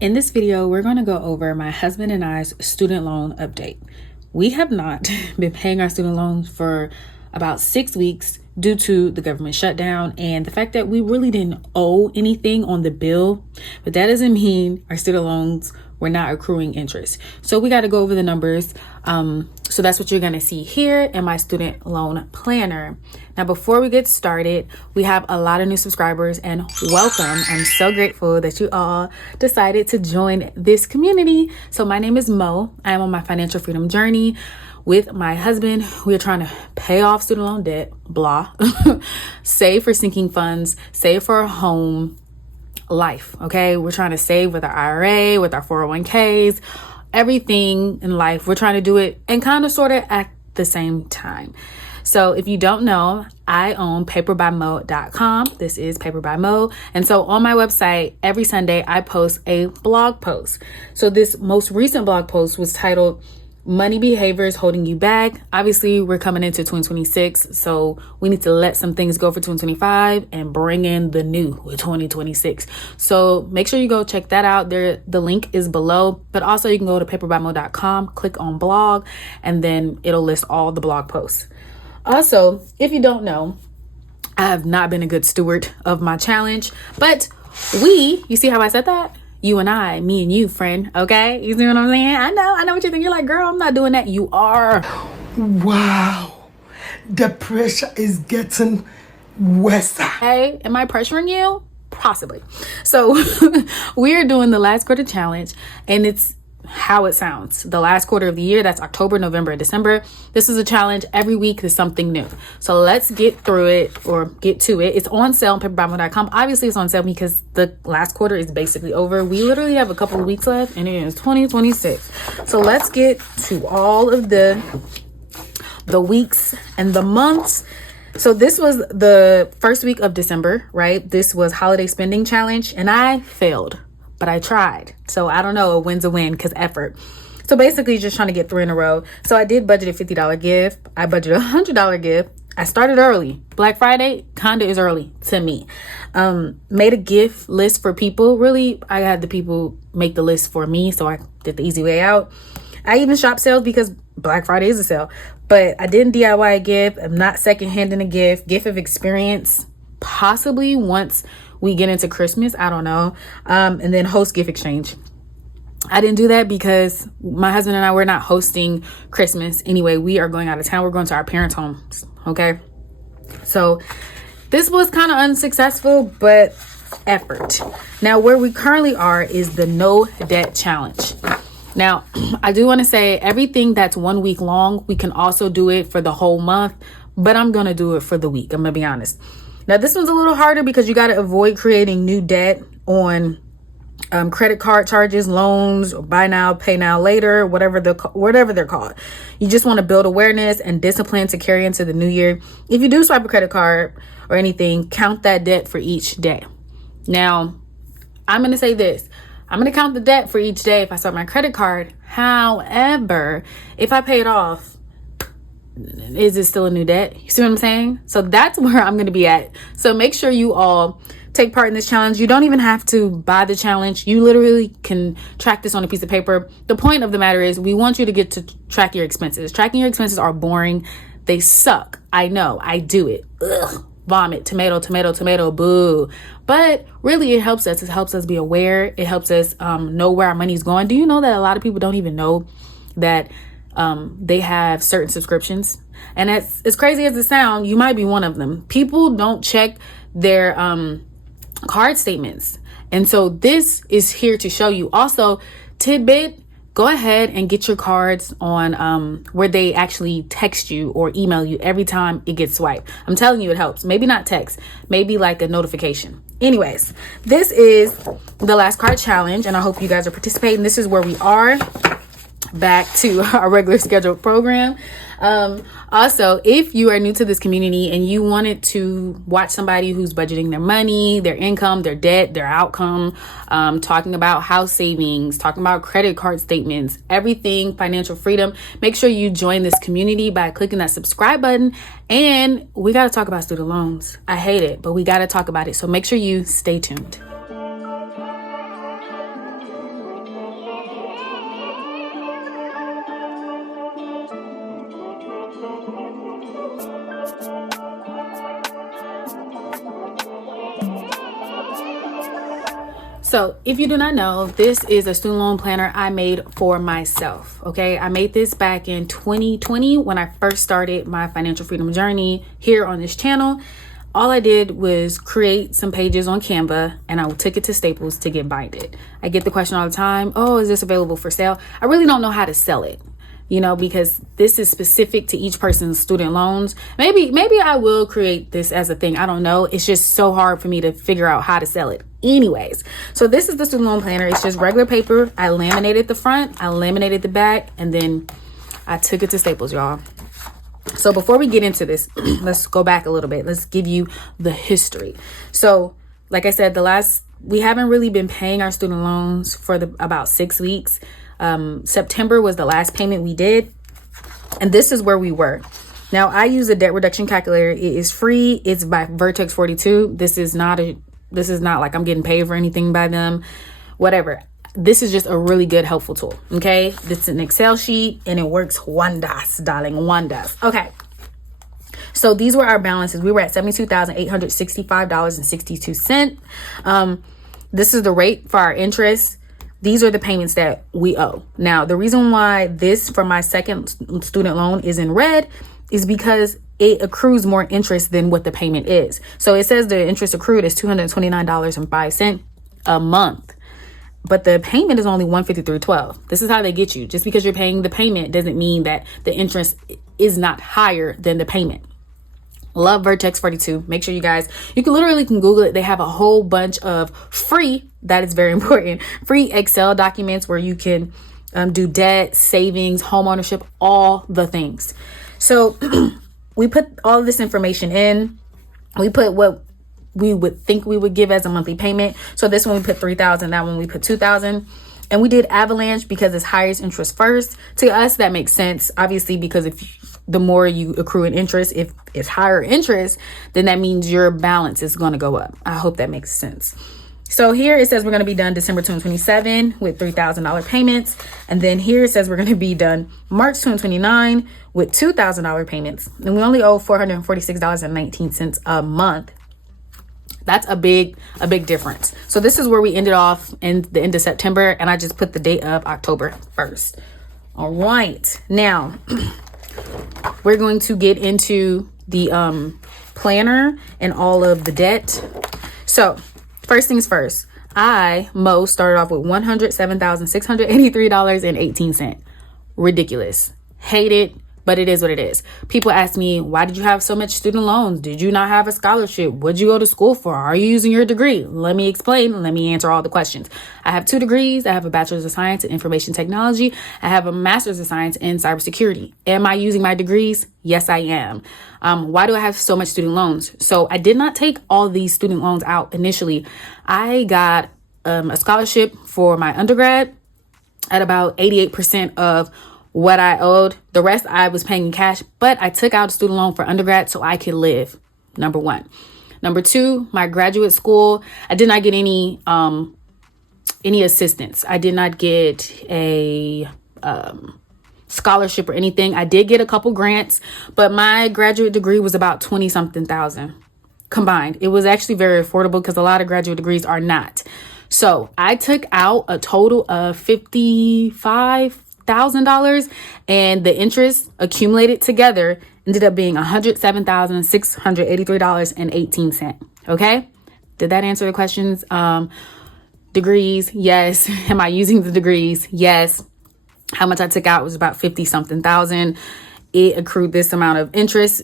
In this video, we're going to go over my husband and I's student loan update. We have not been paying our student loans for about 6 weeks due to the government shutdown and the fact that we really didn't owe anything on the bill, but that doesn't mean our student loans were not accruing interest. So we got to go over the numbers. So that's what you're going to see here in my student loan planner. Now, before we get started, we have a lot of new subscribers and welcome. I'm so grateful that you all decided to join this community. So my name is Mo. I am on my financial freedom journey with my husband. We are trying to pay off student loan debt, blah, save for sinking funds, save for a home, life. Okay. We're trying to save with our IRA, with our 401ks, everything in life. We're trying to do it and kind of sort of at the same time. So if you don't know, I own paperbymo.com. This is Paper by Mo. And so on my website, every Sunday, I post a blog post. So this most recent blog post was titled Money Behaviors Holding You Back. Obviously, we're coming into 2026, so we need to let some things go for 2025 and bring in the new with 2026. So make sure you go check that out. There, the link is below, but also you can go to paperbymo.com, click on blog, and then it'll list all the blog posts. Also, if you don't know, I have not been a good steward of my challenge, but you see how I said that? You and I, me and you, friend, okay? You see what I'm saying? I know what you think. You're like, girl, I'm not doing that. You are. Wow. The pressure is getting worse. Hey, am I pressuring you? Possibly. So we're doing the last quarter challenge, and it's how it sounds. The last quarter of the year, that's October, November, December. This is a challenge. Every week is something new. So let's get through it or get to it. It's on sale on paperbymo.com. Obviously, it's on sale because the last quarter is basically over. We literally have a couple of weeks left and it is 2026. So let's get to all of the weeks and the months. So this was the first week of December, right? This was holiday spending challenge and I failed. But I tried. So I don't know, a win's a win because effort. So basically just trying to get 3 in a row. So I did budget a $50 gift. I budgeted a $100 gift. I started early. Black Friday kinda is early to me. Made a gift list for people. Really, I had the people make the list for me. So I did the easy way out. I even shop sales because Black Friday is a sale. But I didn't DIY a gift. I'm not secondhanding a gift. Gift of experience. Possibly once we get into Christmas, I don't know. And then host gift exchange. I didn't do that because my husband and I were not hosting Christmas. Anyway, we are going out of town. We're going to our parents' homes. Okay. So this was kind of unsuccessful, but effort. Now, where we currently are is the no debt challenge. Now, I do want to say everything that's 1 week long, we can also do it for the whole month, but I'm going to do it for the week. I'm going to be honest. Now, this one's a little harder because you got to avoid creating new debt on credit card charges, loans, or buy now, pay now later, whatever they're called. You just want to build awareness and discipline to carry into the new year. If you do swipe a credit card or anything, count that debt for each day. Now, I'm going to say this. I'm going to count the debt for each day if I swipe my credit card. However, if I pay it off, is it still a new debt? You see what I'm saying? So that's where I'm going to be at. So make sure you all take part in this challenge. You don't even have to buy the challenge. You literally can track this on a piece of paper. The point of the matter is we want you to get to track your expenses. Tracking your expenses are boring. They suck. I know. I do it. Ugh. Vomit. Tomato, tomato, tomato, boo. But really it helps us. It helps us be aware. It helps us know where our money's going. Do you know that a lot of people don't even know that they have certain subscriptions? And as crazy as it sounds, you might be one of them. People don't check their card statements. And so this is here to show you. Also, tidbit, go ahead and get your cards on where they actually text you or email you every time it gets swiped. I'm telling you, it helps. Maybe not text, maybe like a notification. Anyways, this is the last card challenge, and I hope you guys are participating. This is where we are. Back to our regular scheduled program. Also, if you are new to this community and you wanted to watch somebody who's budgeting their money, their income, their debt, their outcome, talking about house savings, talking about credit card statements, everything financial freedom, make sure you join this community by clicking that subscribe button. And we got to talk about student loans. I hate it, but we got to talk about it. So make sure you stay tuned. So if you do not know, this is a student loan planner I made for myself. Okay, I made this back in 2020 when I first started my financial freedom journey here on this channel. All I did was create some pages on Canva and I took it to Staples to get binded. I get the question all the time, oh, is this available for sale? I really don't know how to sell it, you know, because this is specific to each person's student loans. Maybe I will create this as a thing. I don't know. It's just so hard for me to figure out how to sell it. Anyways, so this is the student loan planner. It's just regular paper. I laminated the front, I laminated the back, and then I took it to Staples, y'all. So before we get into this, let's go back a little bit. Let's give you the history. So like I said, we haven't really been paying our student loans for about 6 weeks. September was the last payment we did. And this is where we were. Now I use a debt reduction calculator. It is free. It's by Vertex 42. This is not like I'm getting paid for anything by them, whatever. This is just a really good, helpful tool. Okay. It's an Excel sheet and it works wonders, darling, wonders. Okay. So these were our balances. We were at $72,865.62. This is the rate for our interest. These are the payments that we owe. Now, the reason why this for my second student loan is in red is because it accrues more interest than what the payment is. So it says the interest accrued is $229.05 a month. But the payment is only $153.12. This is how they get you. Just because you're paying the payment doesn't mean that the interest is not higher than the payment. Love Vertex 42. Make sure you guys, you can Google it. They have a whole bunch of free, that is very important, free Excel documents where you can do debt, savings, home ownership, all the things. So we put all of this information in. We put what we would think we would give as a monthly payment. So this one we put $3,000, that one we put $2,000. And we did Avalanche because it's highest interest first. To us, that makes sense, obviously, because the more you accrue in interest, if it's higher interest, then that means your balance is going to go up. I hope that makes sense. So here it says we're going to be done December 2027 with $3,000 payments. And then here it says we're going to be done March 2029 with $2,000 payments. And we only owe $446.19 a month. That's a big difference. So this is where we ended off in the end of September, and I just put the date of October 1st. All right. Now, we're going to get into the planner and all of the debt. So first things first, Mo, started off with $107,683.18. Ridiculous. Hate it. But it is what it is. People ask me, why did you have so much student loans? Did you not have a scholarship? What'd you go to school for? Are you using your degree? Let me explain. Let me answer all the questions. I have 2 degrees. I have a bachelor's of science in information technology. I have a master's of science in cybersecurity. Am I using my degrees? Yes, I am. Why do I have so much student loans? So I did not take all these student loans out initially. I got a scholarship for my undergrad at about 88% of what I owed. The rest I was paying in cash, but I took out a student loan for undergrad so I could live. Number 1. Number 2, my graduate school, I did not get any assistance. I did not get a scholarship or anything. I did get a couple grants, but my graduate degree was about 20 something thousand combined. It was actually very affordable because a lot of graduate degrees are not. So I took out a total of $55,000, and the interest accumulated together ended up being $107,683.18. Okay. Did that answer the questions? Degrees. Yes. Am I using the degrees? Yes. How much I took out was about 50 something thousand. It accrued this amount of interest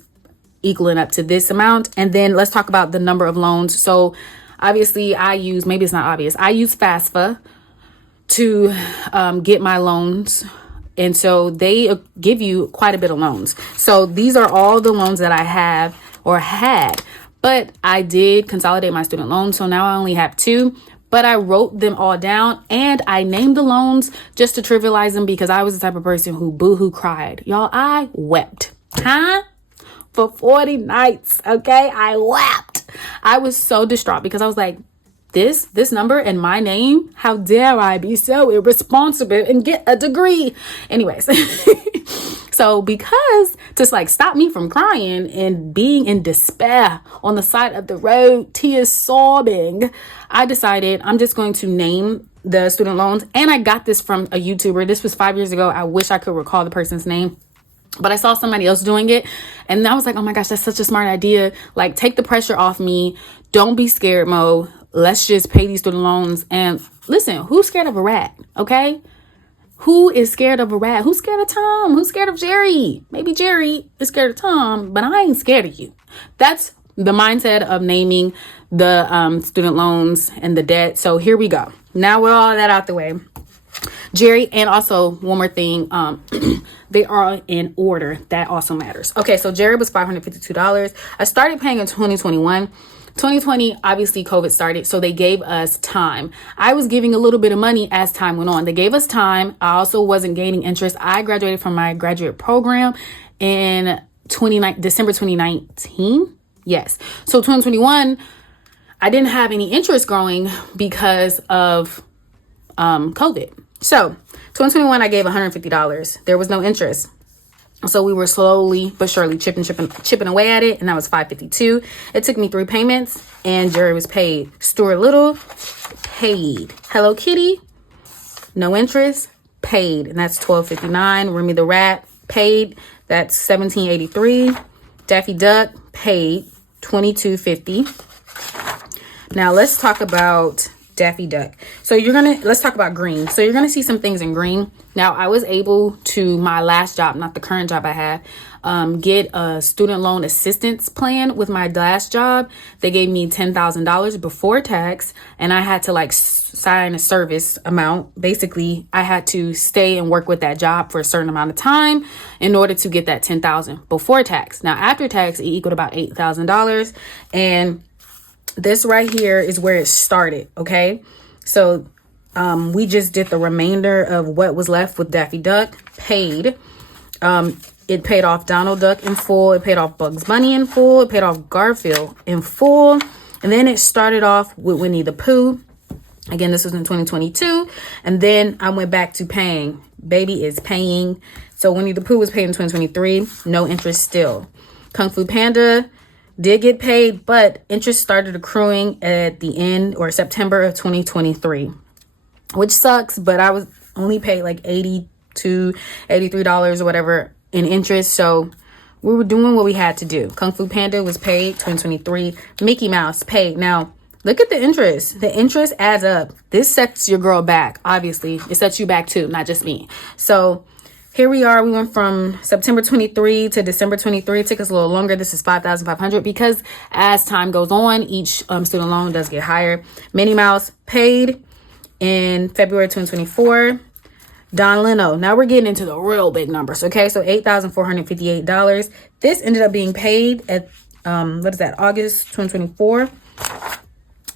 equaling up to this amount. And then let's talk about the number of loans. So obviously I use FAFSA to get my loans. And so they give you quite a bit of loans. So these are all the loans that I have or had, but I did consolidate my student loans. So now I only have 2, but I wrote them all down and I named the loans just to trivialize them because I was the type of person who boo-hoo cried. Y'all, I wept, for 40 nights. Okay. I wept. I was so distraught because I was like, this number and my name, how dare I be so irresponsible and get a degree? Anyways, So because to like stop me from crying and being in despair on the side of the road, tears sobbing, I decided I'm just going to name the student loans. And I got this from a YouTuber. This was 5 years ago. I wish I could recall the person's name, but I saw somebody else doing it. And I was like, oh my gosh, that's such a smart idea. Like, take the pressure off me. Don't be scared, Mo. Let's just pay these student loans. And listen, who's scared of a rat? Okay. Who is scared of a rat? Who's scared of Tom? Who's scared of Jerry? Maybe Jerry is scared of Tom, but I ain't scared of you. That's the mindset of naming the student loans and the debt. So here we go. Now we're all that out the way. Jerry, and also one more thing, they are in order. That also matters. Okay, so Jerry was $552. I started paying in 2021. 2020, obviously COVID started, so they gave us time. I was giving a little bit of money as time went on. They gave us time. I also wasn't gaining interest. I graduated from my graduate program in December 2019. Yes. So 2021, I didn't have any interest growing because of COVID. So 2021, I gave $150. There was no interest. So we were slowly but surely chipping away at it. And that was $552. It took me 3 payments and Jerry was paid. Stuart Little, paid. Hello Kitty, no interest, paid. And that's $12.59. Remy the Rat, paid. That's $17.83. Daffy Duck, paid. $22.50. Now let's talk about Daffy Duck. So let's talk about green. So you're gonna see some things in green. Now I was able to, my last job, not the current job I have, get a student loan assistance plan with my last job. They gave me $10,000 before tax, and I had to like sign a service amount. Basically, I had to stay and work with that job for a certain amount of time in order to get that $10,000 before tax. Now after tax, it equaled about $8,000, and this right here is where it started. Okay, so we just did the remainder of what was left with Daffy Duck. Paid. It paid off Donald Duck in full. It paid off Bugs Bunny in full. It paid off Garfield in full. And then it started off with Winnie the Pooh. Again, this was in 2022. And then I went back to paying. Baby is paying. So Winnie the Pooh was paid in 2023. No interest still. Kung Fu Panda did get paid, but interest started accruing at the end or September of 2023, which sucks, but I was only paid like $82, $83 or whatever in interest. So we were doing what we had to do. Kung Fu Panda was paid 2023. Mickey Mouse paid. Now look at the interest. The interest adds up. This sets your girl back. Obviously, it sets you back too, not just me. So here we are. We went from September 23 to December 23. It took us a little longer. This is $5,500 because as time goes on, each student loan does get higher. Minnie Mouse paid in February 2024. Don Leno. Now we're getting into the real big numbers. Okay, so $8,458. This ended up being paid at what is that? August 2024.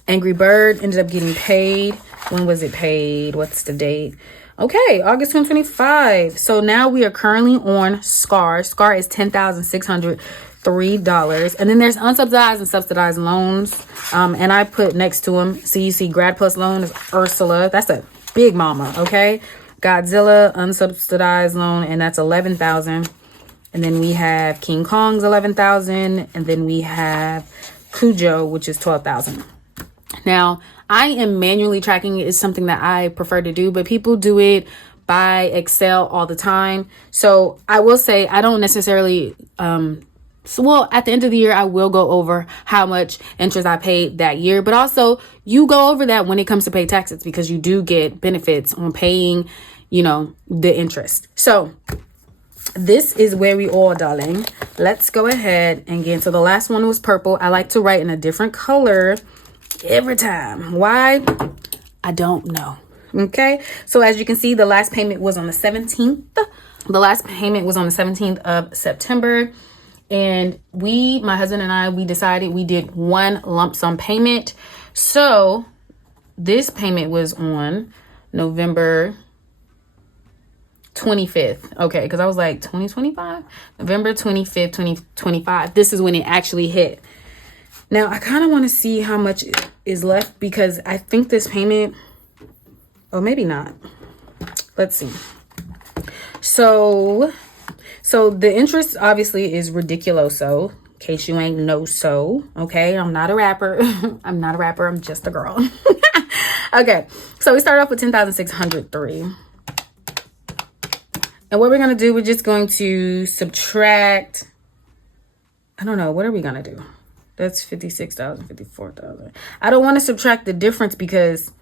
Angry Bird ended up getting paid. When was it paid? What's the date? Okay, August 2025. So now we are currently on SCAR. SCAR is $10,603. And then there's unsubsidized and subsidized loans. And I put next to them, so you see Grad Plus loan is Ursula. That's a big mama, okay? Godzilla unsubsidized loan, and that's $11,000. And then we have King Kong's $11,000. And then we have Cujo, which is $12,000. Now, I am manually tracking it. It's something that I prefer to do, but people do it by Excel all the time. So I will say I don't necessarily, at the end of the year, I will go over how much interest I paid that year. But also you go over that when it comes to pay taxes, because you do get benefits on paying, the interest. So this is where we are, darling. Let's go ahead and get into the last one. Was purple. I like to write in a different color every time. Why? I don't know. Okay, so as you can see, the last payment was on the 17th. The last payment was on the 17th of September, and my husband and I, we decided we did one lump sum payment. So this payment was on November 25th. Okay, because I was like 2025, November 25th, 2025. This is when it actually hit. Now, I kind of want to see how much is left, because I think this payment, maybe not. Let's see. So So the interest obviously is ridiculoso. In case you ain't know so. Okay, I'm not a rapper. I'm not a rapper. I'm just a girl. Okay, so we start off with 10,603. And what we're going to do, we're just going to subtract. I don't know. What are we going to do? That's 56,000, 54,000. I don't want to subtract the difference because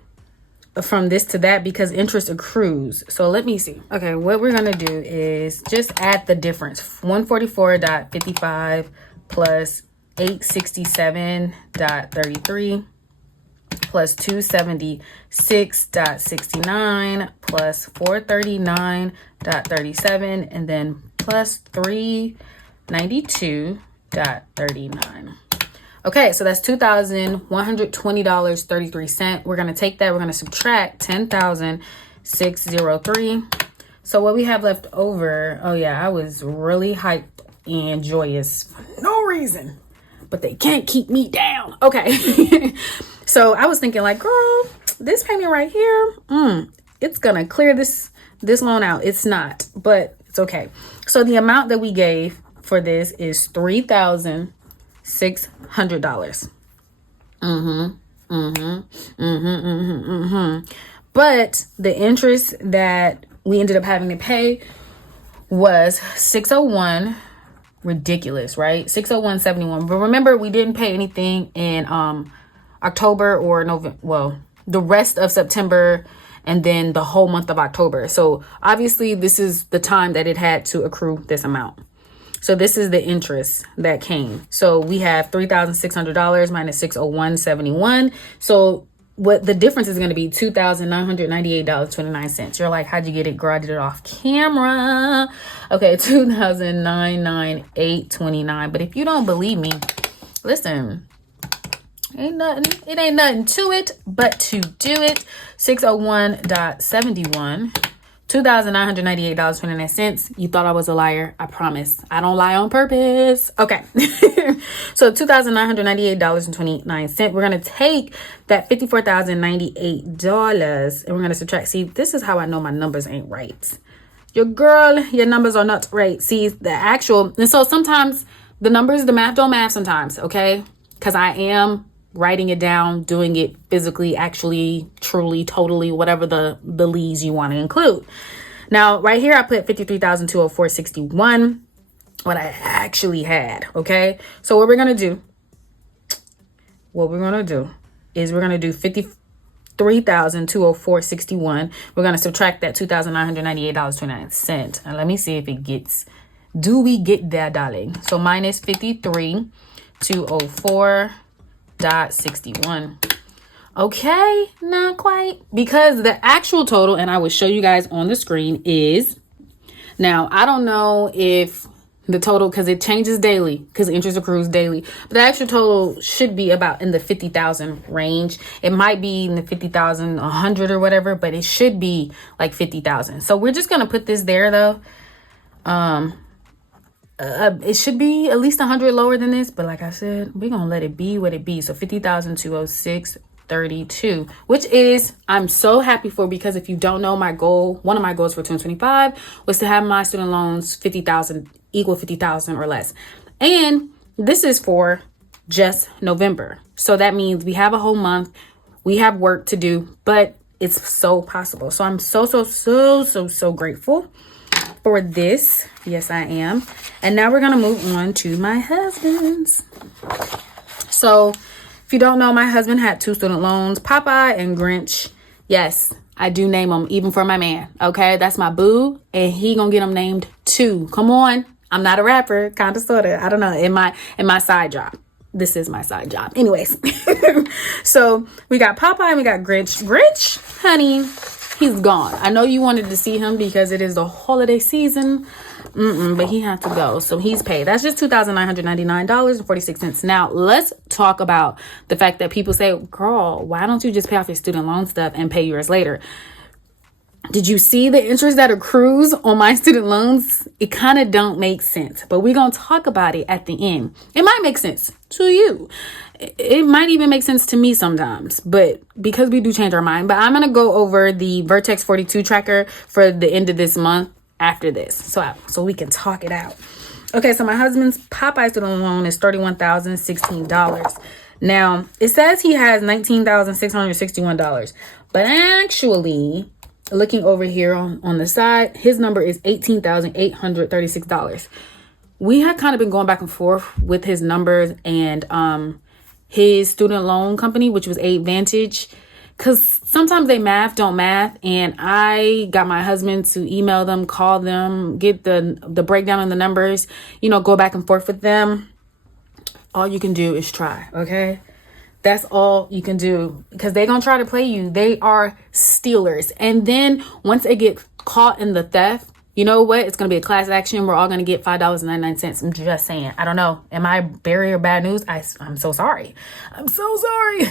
from this to that because interest accrues. So let me see. Okay, what we're going to do is just add the difference. 144.55 plus 867.33 plus 276.69 plus 439.37 and then plus 392.39. Okay, so that's $2,120.33. We're going to take that. We're going to subtract 10,603. So what we have left over, oh yeah, I was really hyped and joyous for no reason, but they can't keep me down. Okay. So I was thinking like, girl, this payment right here, it's going to clear this loan out. It's not, but it's okay. So the amount that we gave for this is $3,600. But the interest that we ended up having to pay was 601. Ridiculous, right? 601.71. But remember, we didn't pay anything in October or November. Well, the rest of September and then the whole month of October. So obviously, this is the time that it had to accrue this amount. So this is the interest that came. So we have $3,600 minus 601.71. So what the difference is going to be $2,998.29. You're like, how'd you get it? Girl, I did it off camera. Okay, $2,998.29. But if you don't believe me, listen, it ain't nothing to it but to do it. 601.71. $2,998.29. You thought I was a liar. I promise. I don't lie on purpose. Okay. So $2,998.29. We're going to take that $54,098 and we're going to subtract. See, this is how I know my numbers ain't right. Your numbers are not right. See, the actual, and so sometimes the numbers, the math don't math sometimes. Okay. Because I am writing it down, doing it physically, actually, truly, totally, whatever the leads you want to include. Now, right here, I put 53,204.61, what I actually had, okay? So what we're going to do is we're going to do 53,204.61. We're going to subtract that $2,998.29. And let me see if it gets, do we get there, darling? So minus 53,204.61. Okay, not quite, because the actual total, and I will show you guys on the screen, is, now I don't know if the total, because it changes daily, because interest accrues daily, but the actual total should be about in the 50,000 range. It might be in the 50,100 or whatever, but it should be like 50,000. So we're just gonna put this there though. It should be at least 100 lower than this, but like I said, we're gonna let it be what it be. So 50,206.32, which is, I'm so happy for, because if you don't know, my goal, one of my goals for 2025 was to have my student loans 50,000 equal 50,000 or less. And this is for just November. So that means we have a whole month, we have work to do, but it's so possible. So I'm so grateful for this. Yes, I am. And now we're going to move on to my husband's. So if you don't know, my husband had two student loans, Popeye and Grinch. Yes, I do name them even for my man. Okay, that's my boo, and he gonna get them named too. Come on, I'm not a rapper, kind of, sort of. I don't know. In my side job, this is my side job. Anyways, so we got Popeye and we got Grinch. Grinch, honey, he's gone. I know you wanted to see him because it is the holiday season. But he had to go, so he's paid. That's just $2,999.46. Now let's talk about the fact that people say, girl, why don't you just pay off your student loan stuff and pay yours later? Did you see the interest that accrues on my student loans? It kind of don't make sense, but we're going to talk about it at the end. It might make sense to you. It might even make sense to me sometimes, but because we do change our mind. But I'm going to go over the Vertex 42 tracker for the end of this month. after this, so we can talk it out. Okay, so my husband's Popeye student loan is $31,016. Now, it says he has $19,661, but actually, looking over here on the side, his number is $18,836. We had kind of been going back and forth with his numbers and his student loan company, which was Advantage, because sometimes they don't math, and I got my husband to email them, call them, get the breakdown on the numbers, go back and forth with them. All you can do is try, okay? That's all you can do, because they're going to try to play you. They are stealers. And then once they get caught in the theft, you know what? It's going to be a class action. We're all going to get $5.99. I'm just saying. I don't know. Am I bearing or bad news? I'm so sorry. I'm so sorry.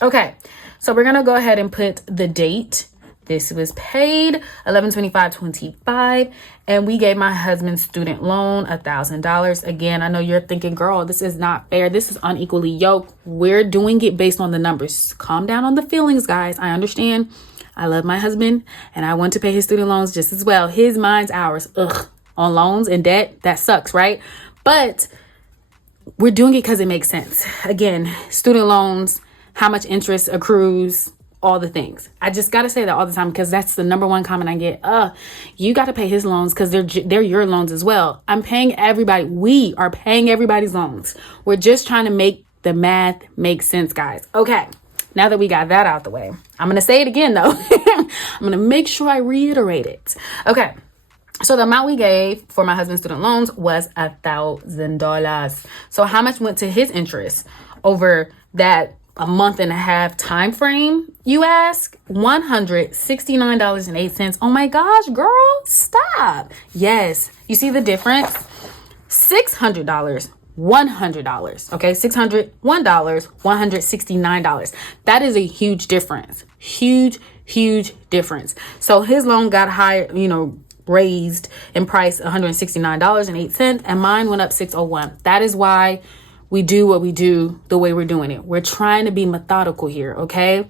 Okay. So we're going to go ahead and put the date. This was paid 11/25/25, and we gave my husband's student loan $1,000. Again, I know you're thinking, girl, this is not fair. This is unequally yoked. We're doing it based on the numbers. Calm down on the feelings, guys. I understand. I love my husband, and I want to pay his student loans just as well. His, mine's, ours. Ugh, on loans and debt, that sucks, right? But we're doing it because it makes sense. Again, student loans, how much interest accrues, all the things. I just got to say that all the time, because that's the number one comment I get. You got to pay his loans because they're your loans as well. I'm paying everybody. We are paying everybody's loans. We're just trying to make the math make sense, guys. Okay. Now that we got that out the way, I'm going to say it again, though. I'm going to make sure I reiterate it. Okay. So the amount we gave for my husband's student loans was $1,000. So how much went to his interest over that a month and a half time frame, you ask? $169.08. Oh my gosh, girl, stop. Yes. You see the difference? $600. $100. Okay, $601, $169. That is a huge difference. Huge difference. So his loan got higher, raised in price $169.08, and mine went up $601. That is why we do what we do the way we're doing it. We're trying to be methodical here, okay?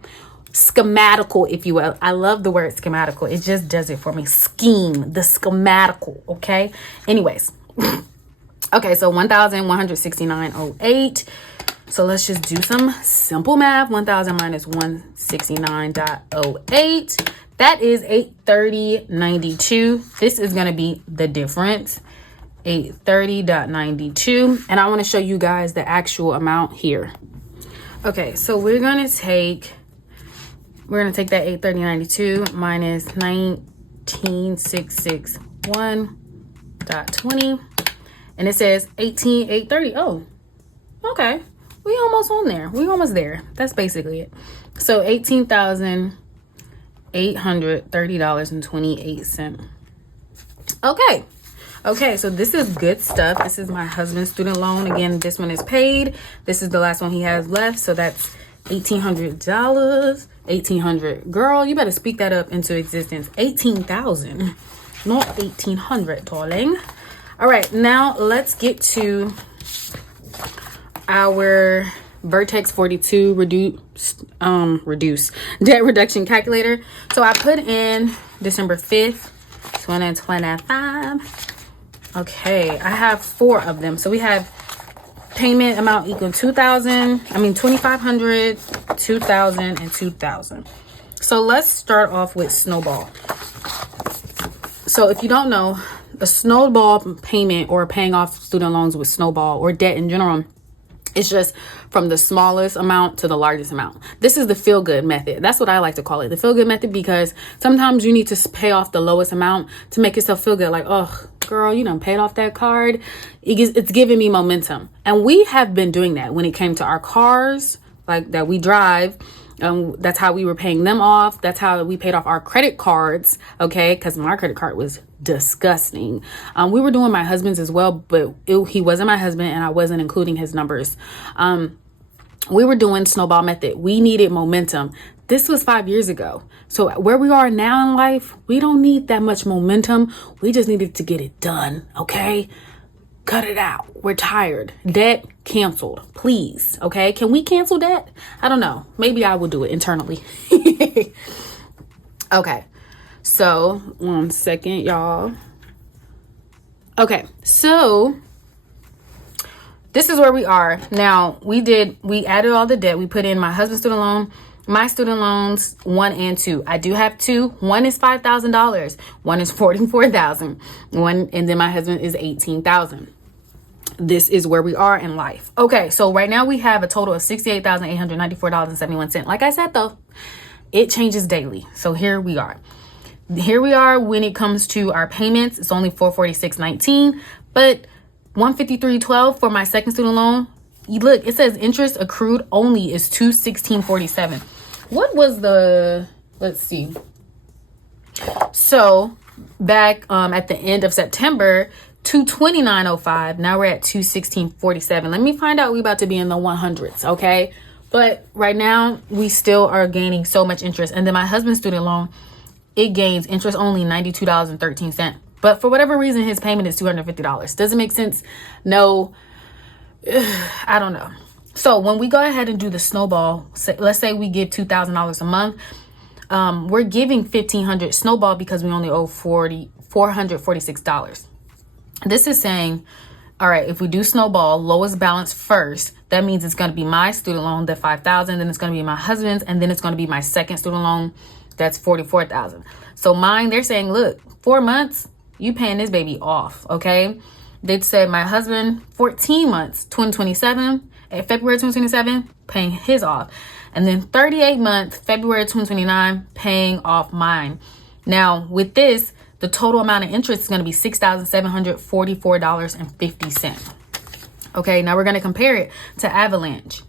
Schematical, if you will. I love the word schematical. It just does it for me. Scheme, the schematical, okay? Anyways. Okay, so $1,169.08. So let's just do some simple math. 1,000 minus 169.08. That is $830.92. This is going to be the difference. $830.92. And I want to show you guys the actual amount here. Okay, so we're going to take that $830.92 minus 19,661.20. And it says 18,830. Oh, okay. We almost on there. We almost there. That's basically it. So $18,830.28. Okay, so this is good stuff. This is my husband's student loan. Again, this one is paid. This is the last one he has left. So that's $1,800. $1,800. Girl, you better speak that up into existence. 18,000, not 1,800, darling. All right, now let's get to our Vertex 42 reduce debt reduction calculator. So I put in December 5th, 2025. Okay, I have 4 of them. So we have payment amount equal 2,500, 2,000, and 2,000. So let's start off with Snowball. So if you don't know, a Snowball payment, or paying off student loans with Snowball or debt in general, it's just from the smallest amount to the largest amount. This is the feel-good method. That's what I like to call it, the feel-good method, because sometimes you need to pay off the lowest amount to make yourself feel good. Like, oh, girl, you done paid off that card. It's giving me momentum. And we have been doing that when it came to our cars, like that we drive. That's how we were paying them off. That's how we paid off our credit cards. Okay, because my credit card was disgusting. We were doing my husband's as well, but he wasn't my husband, and I wasn't including his numbers. We were doing Snowball method. We needed momentum. This was 5 years ago. So where we are now in life, we don't need that much momentum. We just needed to get it done. Okay. Cut it out. We're tired. Debt canceled. Please. Okay. Can we cancel debt? I don't know. Maybe I will do it internally. Okay. So 1 second, y'all. Okay, so this is where we are now. We added all the debt. We put in my husband's student loan, my student loans 1 and 2. I do have 2. One is $5,000. One is $44,000. One, and then my husband is $18,000. This is where we are in life. Okay, so right now we have a total of $68,894.71. Like I said, though, it changes daily. So here we are. Here we are when it comes to our payments. It's only $446.19, but $153.12 for my second student loan. Look, it says interest accrued only is $216.47. What was let's see. So back at the end of September, $229.05. Now we're at $216.47. Let me find out. We about to be in the 100s, okay? But right now we still are gaining so much interest. And then my husband's student loan, it gains interest only $92.13. But for whatever reason, his payment is $250. Does it make sense? No. I don't know. So when we go ahead and do the snowball, let's say we give $2,000 a month. We're giving $1,500 snowball because we only owe $446. This is saying, all right, if we do snowball, lowest balance first, that means it's going to be my student loan, the $5,000, then it's going to be my husband's, and then it's going to be my second student loan, that's $44,000. So mine, they're saying, look, 4 months, you paying this baby off, okay? They said my husband, 14 months, 2027, February 2027, paying his off. And then 38 months, February 2029, paying off mine. Now, with this, the total amount of interest is going to be $6,744.50. Okay, now we're going to compare it to Avalanche.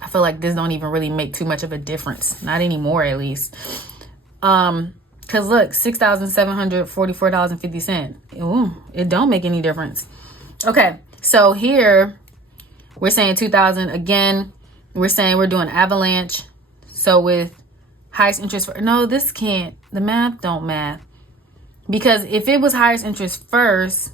I feel like this don't even really make too much of a difference. Not anymore, at least. Because look, $6,744.50. Ooh, it don't make any difference. Okay, so here we're saying 2,000 again. We're saying we're doing Avalanche. So with highest interest no, this can't. The math don't math. Because if it was highest interest first,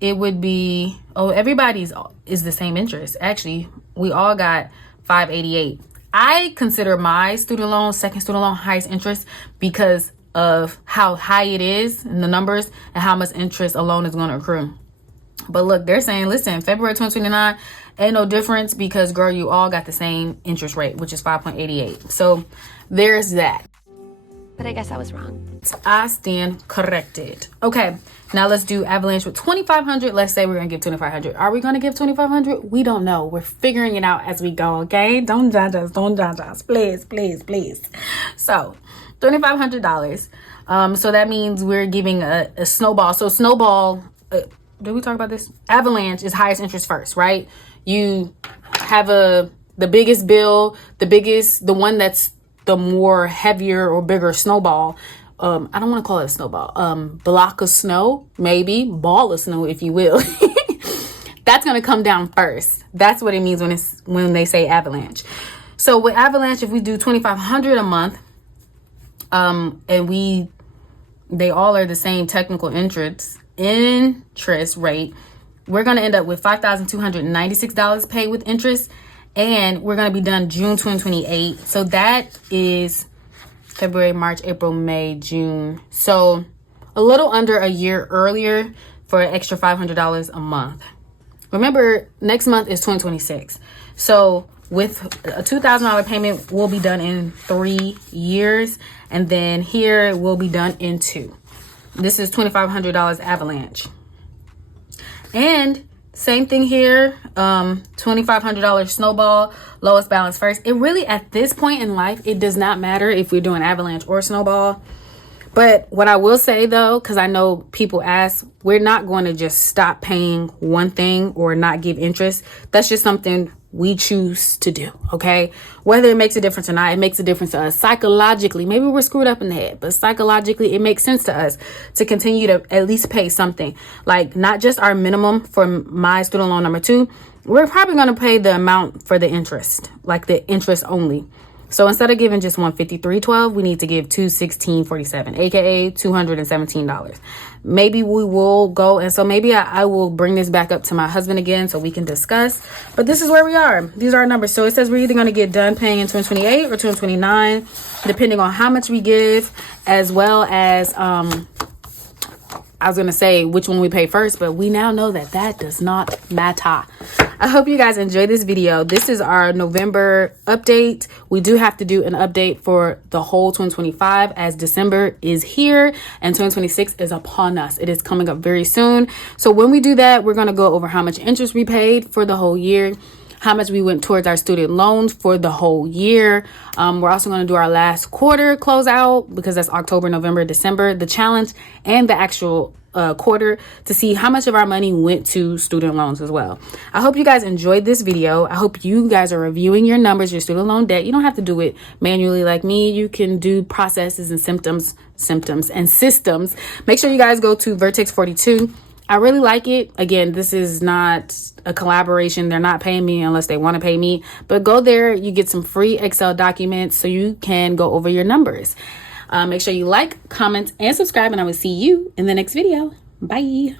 it would be everybody's is the same interest. Actually, we all got $588. I consider my student loan, second student loan, highest interest because of how high it is in the numbers and how much interest a loan is going to accrue. But look, they're saying, listen, February 2029 ain't no difference because, girl, you all got the same interest rate, which is 5.88. So there's that. But I guess I was wrong. I stand corrected. Okay, now let's do Avalanche with $2,500. Let's say we're going to give $2,500. Are we going to give $2,500? We don't know. We're figuring it out as we go, okay? Don't judge us. Don't judge us. Please, please, please. So, $2,500. So that means we're giving a snowball. So snowball, did we talk about this? Avalanche is highest interest first, right? You have the biggest bill, the one that's the more heavier or bigger snowball. I don't want to call it a snowball. Block of snow, maybe ball of snow, if you will. That's going to come down first. That's what it means when they say avalanche. So with avalanche, if we do $2,500 a month, and they all are the same technical interest rate, we're going to end up with $5,296 paid with interest. And we're going to be done June 2028. So that is February, March, April, May, June. So a little under a year earlier for an extra $500 a month. Remember, next month is 2026. So with a $2,000 payment, we'll be done in 3 years. And then here we'll be done in 2. This is $2,500 avalanche. And same thing here, $2,500 snowball, lowest balance first. It really, at this point in life, it does not matter if we're doing avalanche or snowball. But what I will say, though, because I know people ask, we're not going to just stop paying one thing or not give interest. That's just something we choose to do, okay? Whether it makes a difference or not, it makes a difference to us psychologically. Maybe we're screwed up in the head, but psychologically, it makes sense to us to continue to at least pay something. Like, not just our minimum for my student loan number 2. We're probably going to pay the amount for the interest, like the interest only. So instead of giving just $153.12, we need to give $216.47, aka $217. Maybe we will go, and so maybe I will bring this back up to my husband again so we can discuss. But this is where we are. These are our numbers. So it says we're either going to get done paying in 2028 or 2029, depending on how much we give, as well as I was going to say which one we pay first, but we now know that that does not matter. I hope you guys enjoyed this video. This is our November update. We do have to do an update for the whole 2025 as December is here and 2026 is upon us. It is coming up very soon. So when we do that, we're going to go over how much interest we paid for the whole year, how much we went towards our student loans for the whole year. We're also going to do our last quarter closeout because that's October, November, December, the challenge and the actual quarter to see how much of our money went to student loans as well. I hope you guys enjoyed this video. I hope you guys are reviewing your numbers, your student loan debt. You don't have to do it manually like me. You can do processes and symptoms and systems. Make sure you guys go to Vertex 42. I really like it. Again, this is not a collaboration. They're not paying me unless they want to pay me. But go there. You get some free Excel documents so you can go over your numbers. Make sure you like, comment, and subscribe, and I will see you in the next video. Bye.